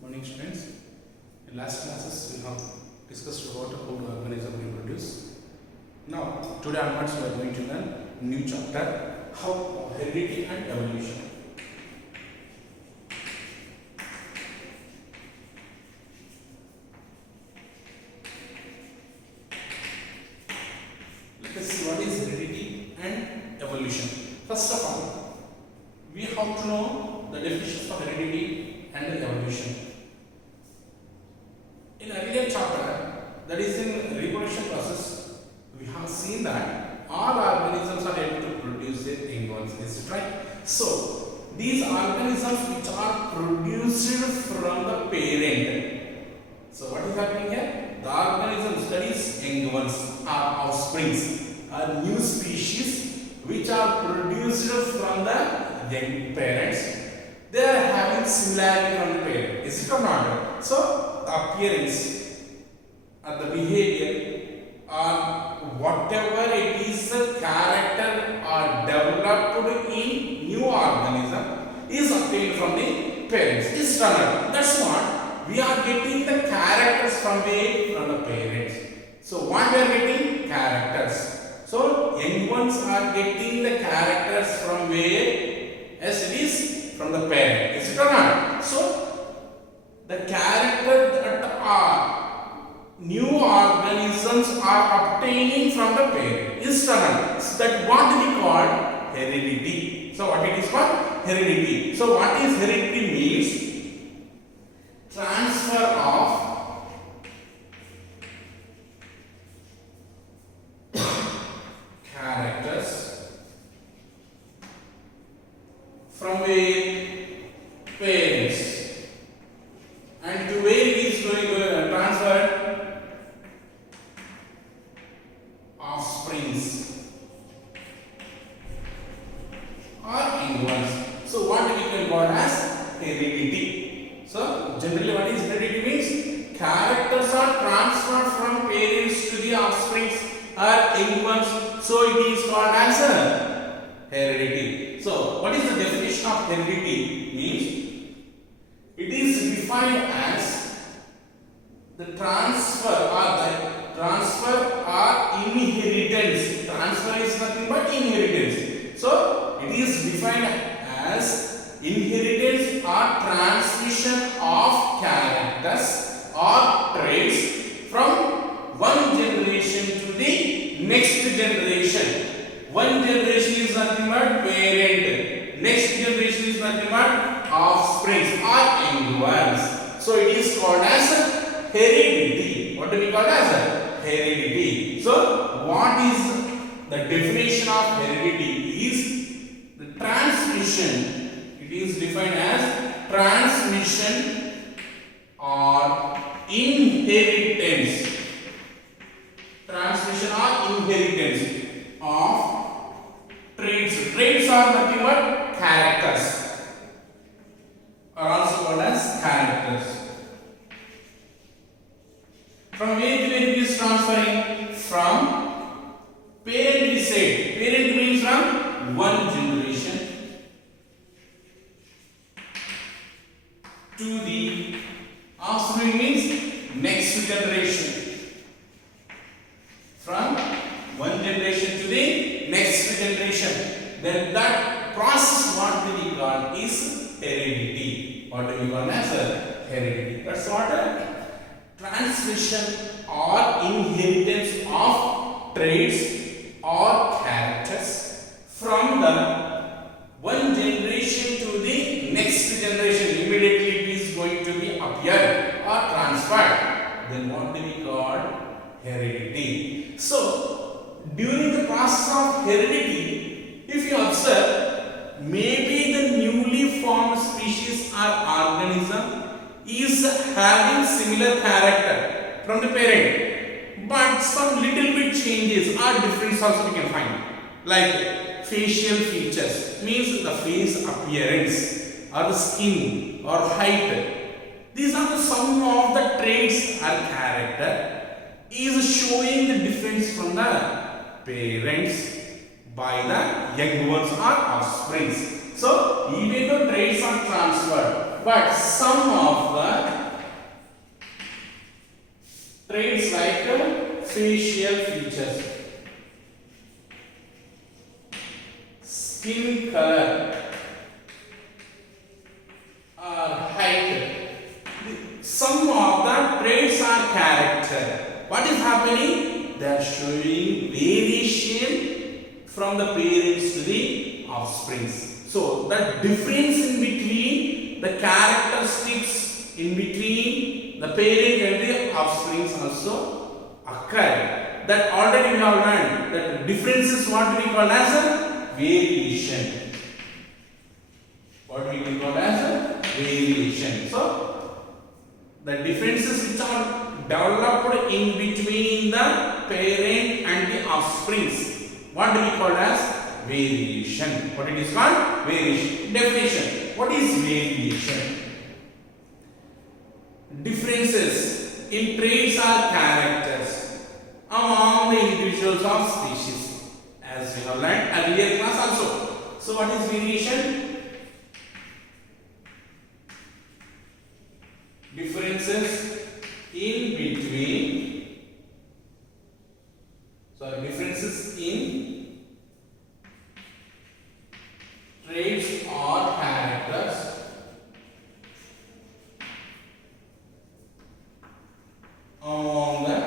Morning students. In last classes we have discussed about how the organism reproduce. Now today onwards we are going to learn new chapter, how heredity and evolution. Let us see what is heredity and evolution. First of all, we have to know the definitions of heredity and the evolution. In earlier chapter, that is in reproduction process, we have seen that all organisms are able to produce their young ones. Is it right? So these organisms which are produced from the parent. So what is happening here? The organisms, that is young ones, are offsprings, are new species which are produced from the young parents. They are having similarity from the parent. Is it or not? So the appearance or the behavior or whatever it is, the character are developed in new organism is obtained from the parents. Is it or not? That's what we are getting, the characters from the parents. So what we are getting? Characters. So young ones are getting the characters from where? As it is from the parent. Is it or not? So the character that are new organisms are obtaining from the parent is not. So that what we call heredity. So what it is called? Heredity. So what is heredity means? Transfer of characters from where? Parents. And to where it is going to transfer? Offsprings or young ones. So what we can call as heredity. So generally what is heredity means? Characters are transferred from parents to the offsprings or young ones. So it is called as a heredity. So what is the definition of heredity means? It is defined as the transfer or inheritance. Transfer is nothing but inheritance. So it is defined as inheritance or transmission of characters or traits from one generation to the next generation. One generation is nothing but parent. Next generation is nothing but offsprings or young ones. So it is called as heredity. What do we call as heredity? So what is the definition of heredity? Is the transmission. It is defined as transmission or inheritance. Transmission or inheritance of traits. Traits are nothing but characters. Are also called as characters. From where to where it is transferring? From parent we said. Parent means from one generation to the offspring means next generation. From one generation to the next generation. Then that process what we call is heredity. What do we call as heredity? That's what transmission or inheritance of traits or characters from the one generation to the next generation. Immediately it is going to be appear or transferred. Then what do we call heredity? So during the process of heredity, if you observe, maybe the newly formed species or organism is having similar character from the parent, but some little bit changes or difference also we can find, like facial features, means the face appearance or the skin or height. These are the some of the traits or character is showing the difference from the parents by the young ones or offsprings. So even though traits are transferred but some of the traits like facial features, skin color or height, some of the traits are character. What is happening? They are showing variation from the parents to the offsprings. So the difference in between the characteristics in between the parent and the offsprings also occur. That already we have learned that difference is what we call as a variation. What we call as a variation. So the differences which are developed in between the parent and the offsprings, what do we call as variation? What it is called? Variation. Definition. What is variation? Differences in traits or characters among the individuals of species, as we have learned earlier class also. So what is variation? Differences in between, differences in traits or characters among the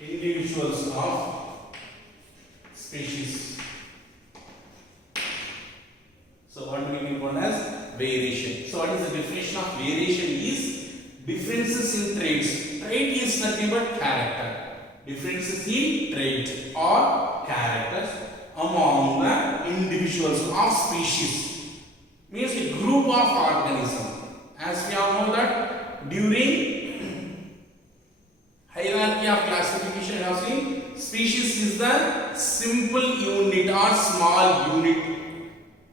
individuals of species. So what do we call as variation? So what is the definition of variation? Is differences in traits. Trait is nothing but character. Differences in trait or characters among the individuals of species means a group of organisms. As we all know that during hierarchy of classification we have seen species is the simple unit or small unit.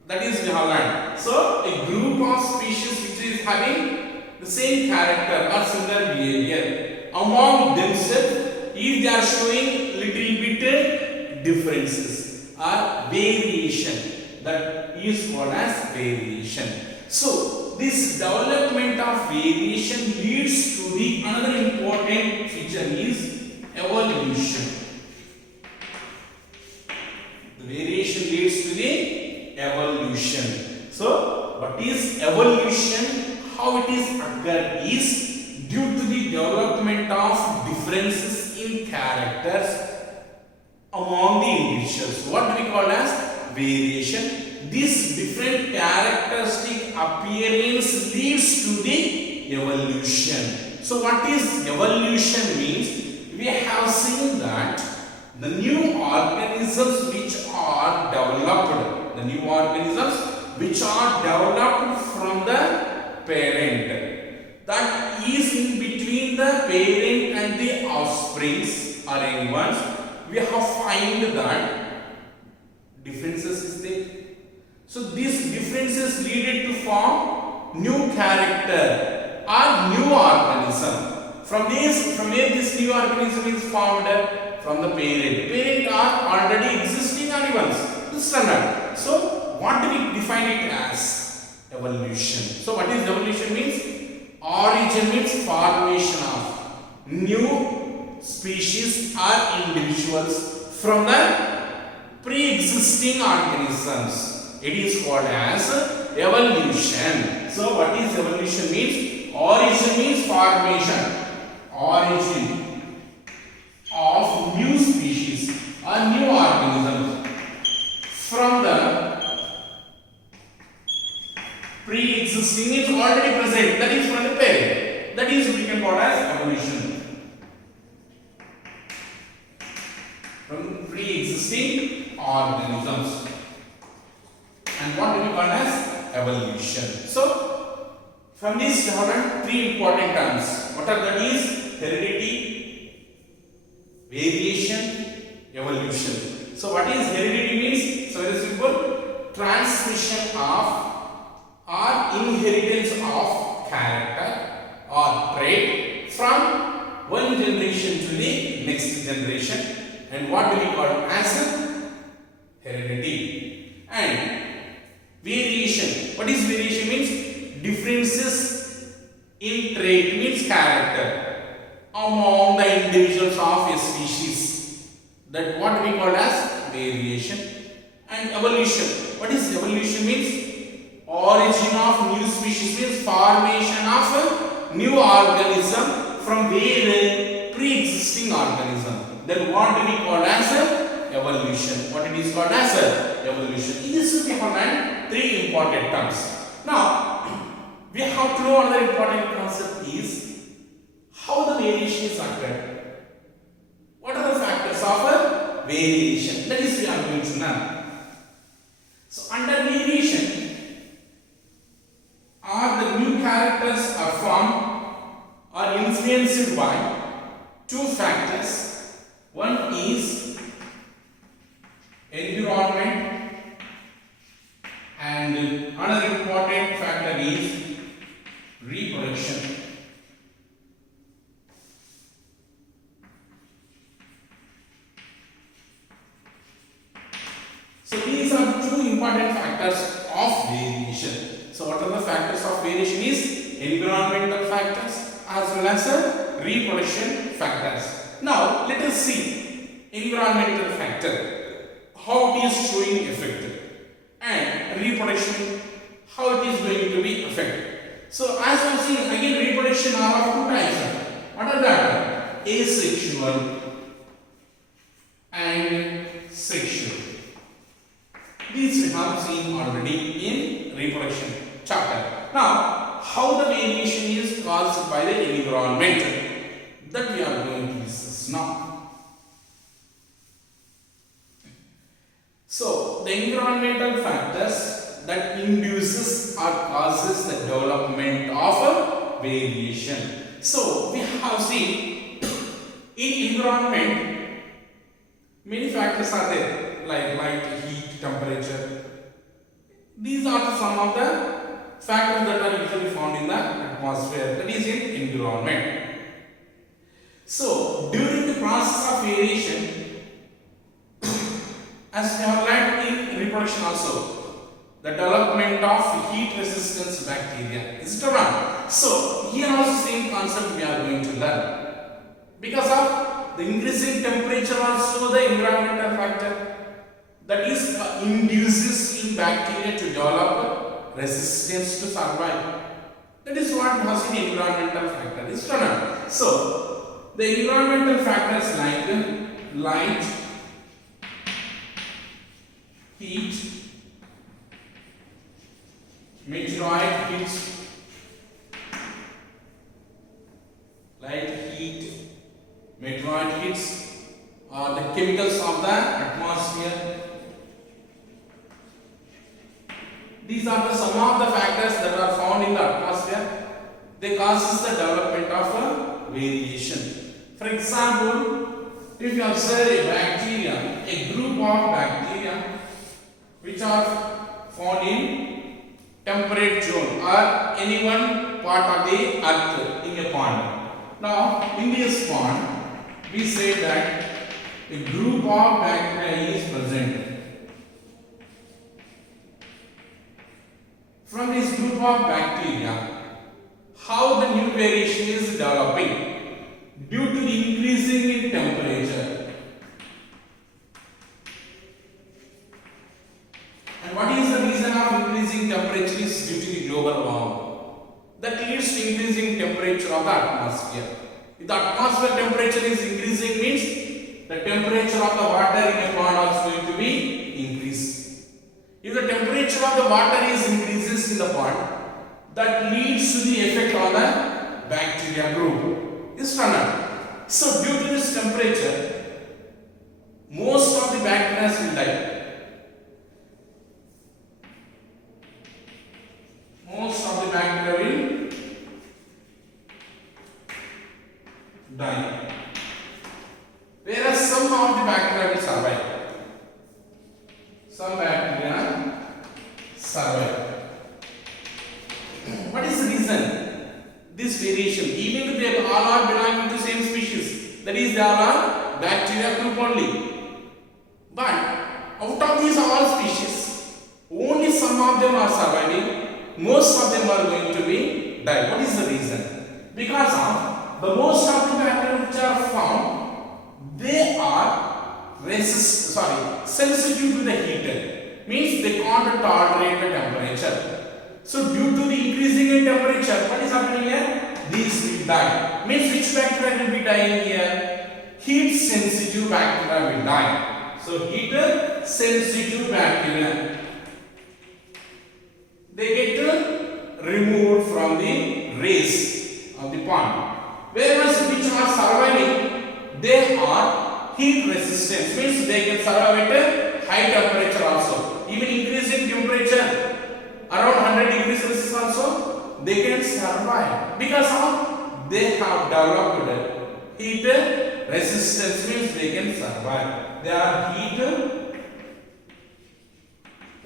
That is we have learned. So a group of species which is having the same character or similar behavior among themselves, if they are showing little bit differences or variation, that is called as variation. So this development of variation leads to the another important feature is evolution. The variation leads to the evolution. So what is evolution? How it is occurred is due to the development of differences in characters among the individuals. What do we call as variation? This different characteristic appearance leads to the evolution. So what is evolution means? We have seen that the new organisms which are developed, from the parent, that is in between the parent and the offsprings or young ones, we have find that differences is there. So these differences leaded to form new character or new organism. From where this new organism is formed? From the parent. Parent are already existing animals. This is standard. So what do we define it as? Evolution. So what is evolution means? Origin means formation of new species or individuals from the pre-existing organisms. It is called as evolution. So what is evolution means? Origin means formation. Origin of new species or new organisms from the pre-existing is already present, that is from the parent. That is we can call as evolution. From pre-existing organisms. And what do we call as evolution? So from this we have learned three important terms. What are that is? Heredity, variation, evolution. So what is heredity means? So very simple. Transmission of or inheritance of character or trait from one generation to the next generation. And what do we call as heredity? And Variation. What is variation? Means differences in trait, means character among the individuals of a species. That what we call as variation. And evolution. What is evolution? Means origin of new species, means formation of a new organism from their pre-existing organism. Then what do we call as evolution? What it is called as evolution. In this we have learned three important terms. Now we have to know another important concept is how the variation is occurred. What are the factors of variation? That is we are going to learn. So under variation, are the new characters are formed or influenced by two factors. One is environment and another important factor is reproduction. So these are two important factors of variation. So what are the factors of variation is environmental factors as well as reproduction factors. Now let us see environmental factor, how it is showing effect, and reproduction, how it is going to be affected. So as I am seeing again, reproduction are of two types. What are that? Asexual and sexual. These we have seen already in reproduction chapter. Now, how the variation is caused by the environment, that we are going to discuss now. So, the environmental factors that induces or causes the development of variation. So, we have seen in environment many factors are there, like light, heat, temperature. These are some of the factors that are usually found in the atmosphere, that is in environment. So during the process of variation, as we have learned in reproduction also, the development of heat resistance bacteria, is it wrong? So here also same concept we are going to learn. Because of the increasing temperature also the environmental factor, that is induces in bacteria to develop resistance to survive. That is what we have seen environmental factor. Is it? So the environmental factors like light, heat, meteoroid hits, light, heat, meteoroid hits, or the chemicals of the atmosphere. These are some of the factors that are found in the atmosphere. They causes the development of a variation. For example, if you observe a bacteria, a group of bacteria which are found in temperate zone or any one part of the earth in a pond. Now, in this pond, we say that a group of bacteria is present. From this group of bacteria, how the new variation is developing due to the increasing in temperature. And what is the reason of increasing temperature is due to the global warming. That leads to increasing temperature of the atmosphere. If the atmosphere temperature is increasing, means the temperature of the water in a pond also going to be increased. If the temperature of the water is increases in the pond, that leads to the effect on the bacteria group. Is not. So due to this temperature, most of the bacteria will die. Most of the bacteria will die. Whereas some of the bacteria will survive. Some bacteria survive. What is the reason? This variation, even if they all are belonging to same species, that is they all are bacteria group only. But out of these all species, only some some of them are surviving, most of them are going to be die. What is the reason? Because of the most of the bacteria which are found, they are sensitive to the heat. Means they can't tolerate the temperature. So due to the increasing in temperature, what is happening here? These will die. Means which bacteria will be dying here? Heat sensitive bacteria will die. So heat sensitive bacteria, they get removed from the rays of the pond. Whereas which are surviving, they are heat resistant. Means they can survive at high temperature also. Even increasing temperature around 100 degrees Celsius also, they can survive because of they have developed heat resistance. Means they can survive. They are heat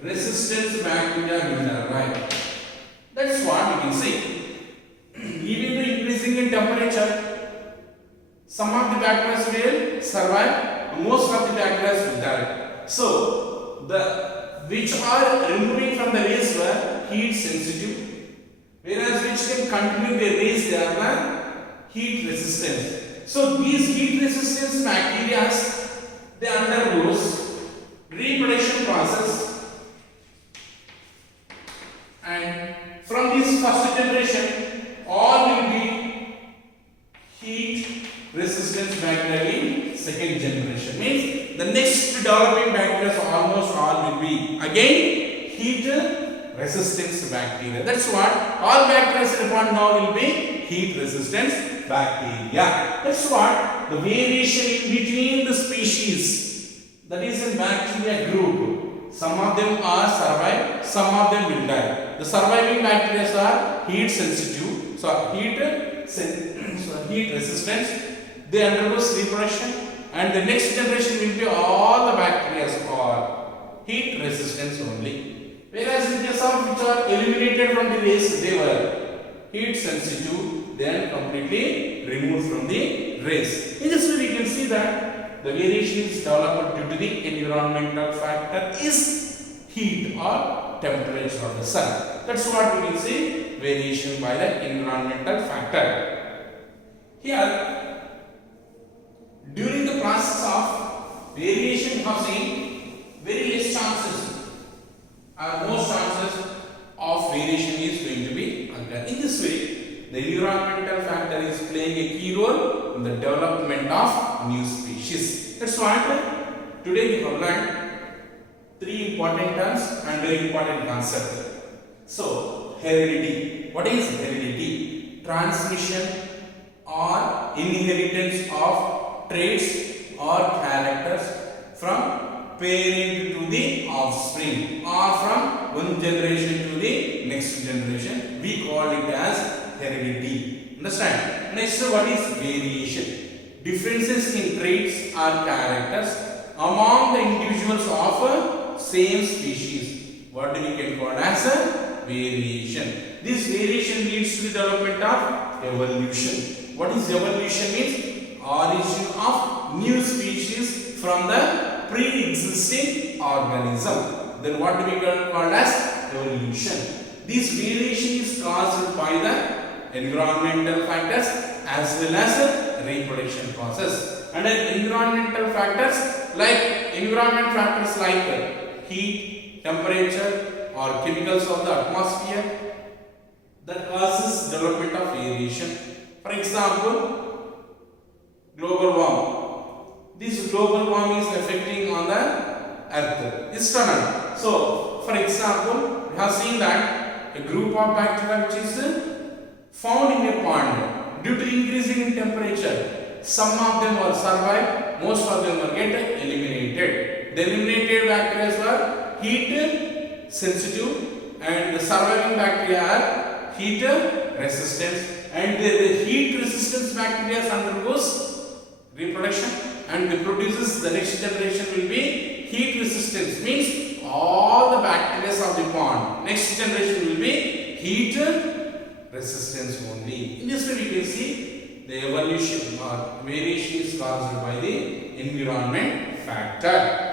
resistance bacteria will survive. That's what we can see. Even though increasing in temperature, some of the bacteria will survive, most of the bacteria will die. So the which are removing from the rays were heat sensitive, whereas which can continue the rays, they are heat resistant. So these heat resistance bacteria, they undergoes reproduction process, and from this first generation all will be heat resistance bacteria in second generation. Means the next developing bacteria almost all will be again heat resistance bacteria. That's what all bacteria upon now will be heat resistance bacteria. That's what the variation in between the species, that is in bacteria group. Some of them are survive, some of them will die. The surviving bacteria are heat sensitive, so heat resistance. They undergo reproduction, and the next generation will be all the bacteria are heat resistance only. Whereas in case of which are eliminated from the race, they were heat sensitive, then completely removed from the race. In this way, we can see that the variation is developed due to the environmental factor is heat or temperature of the sun. That's what we can see, variation by the environmental factor. Here, during the process of variation, we have seen very less chances, most chances of variation is going to be occur. In this way, the environmental factor is playing a key role in the development of new species. That's why today we have learned three important terms and very important concept. So, heredity. What is heredity? Transmission or inheritance of traits or characters from parent to the offspring, or from one generation to the next generation. We call it as heredity. Understand? Next, what is variation? Differences in traits or characters among the individuals of a same species. What do we can call as a variation? This variation leads to the development of evolution. What is evolution? Means origin of new species from the pre-existing organism. Then what do we call as evolution? This variation is caused by the environmental factors as well as reproduction process. And environmental factors like heat, temperature or chemicals of the atmosphere that causes development of variation. For example, global warming. This global warming is affecting on the earth external. So, for example, we have seen that a group of bacteria which is found in a pond, due to increasing in temperature, some of them will survive, most of them will get eliminated. The eliminated bacteria were heat sensitive and the surviving bacteria are heat resistant, and the heat resistance bacteria undergoes reproduction and it produces the next generation will be heat resistance. Means all the bacteria of the pond, next generation will be heat resistance only. In this way we can see the evolution or variation is caused by the environment factor.